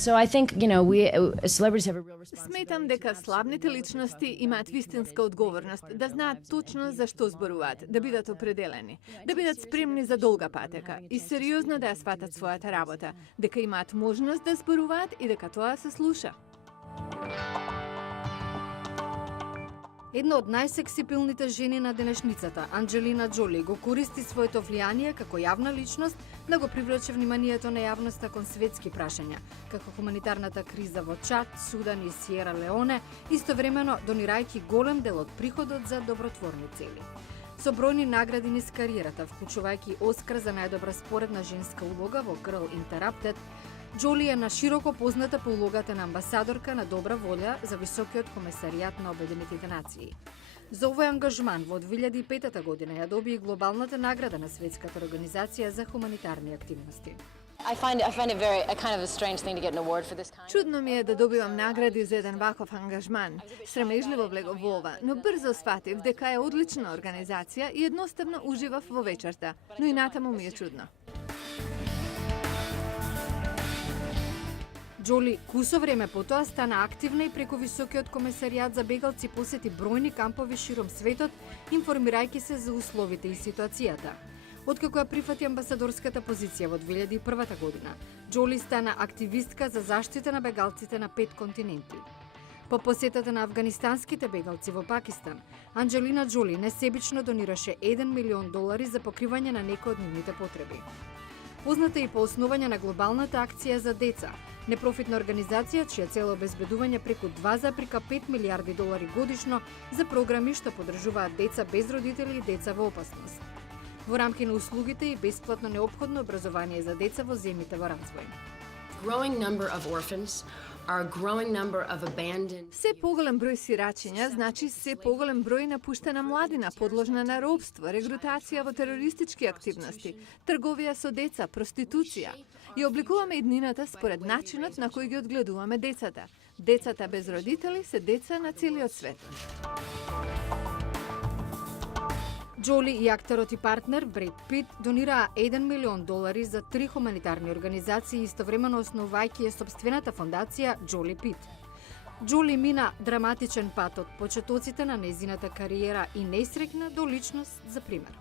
So I think, celebrities have a real responsibility. Сметам дека славните личности имаат вистинска одговорност да знаат точно за што зборуваат, да бидат определени, да бидат спремни за долга патека и сериозно да ја сватат својата работа, дека имаат можност да зборуваат и дека тоа се слуша. Една од најсексипилните жени на денешницата, Анџелина Џоли, го користи своето влијание како јавна личност да го привлече вниманието на јавноста кон светски прашања, како хуманитарната криза во Чад, Судан и Сиера Леоне, истовремено донирајќи голем дел од приходот за добротворни цели. Со бројни награди низ кариерата, вклучувајќи Оскар за најдобра споредна женска улога во Girl Interrupted, Џоли е нашироко позната по улогата на амбасадорка на добра волја за Високиот комесаријат на Обединетите нации. За овој ангажман во 2005 година ја доби и глобалната награда на Светската организација за хуманитарни активности. I find it a kind of a strange thing to get an award for this kind. Чудно ми е да добивам награди за еден ваков ангажман. Срамежливо влегов во ова, но брзо сфатив дека е одлична организација и едноставно уживав во вечерта, но и натаму ми е чудно. Џоли кусо време потоа стана активна и преку Високиот комесаријат за бегалци посети бројни кампови широм светот, информирајќи се за условите и ситуацијата. Откако ја прифати амбасадорската позиција во 2001 година, Џоли стана активистка за заштита на бегалците на 5 континенти. По посетата на афганистанските бегалци во Пакистан, Анџелина Џоли несебично донираше $1 милион за покривање на некои од нивните потреби. Позната и по основање на глобалната акција за деца, непрофитна организација чија цел е обезбедување преку $2,5 милиарди годишно за програми што поддржуваат деца без родители и деца во опасност. Во рамки на услугите и бесплатно неопходно образование за деца во земјите во развој. Growing number of orphans are a growing number of abandoned. Се поголем број сирачиња значи се поголем број напуштена младина подложна на робство, регрутација во терористички активности, трговија со деца, проституција. И обликуваме иднината според начинот на кој ги одгледуваме децата. Децата без родители се деца на целиот свет. Џоли и актерот и партнер Бред Пит донираа $1 милион за 3 хуманитарни организации, истовремено основајќи ја сопствената фондација Џоли Пит. Џоли мина драматичен пат од почетоците на нејзината кариера и не срекна до личност за пример.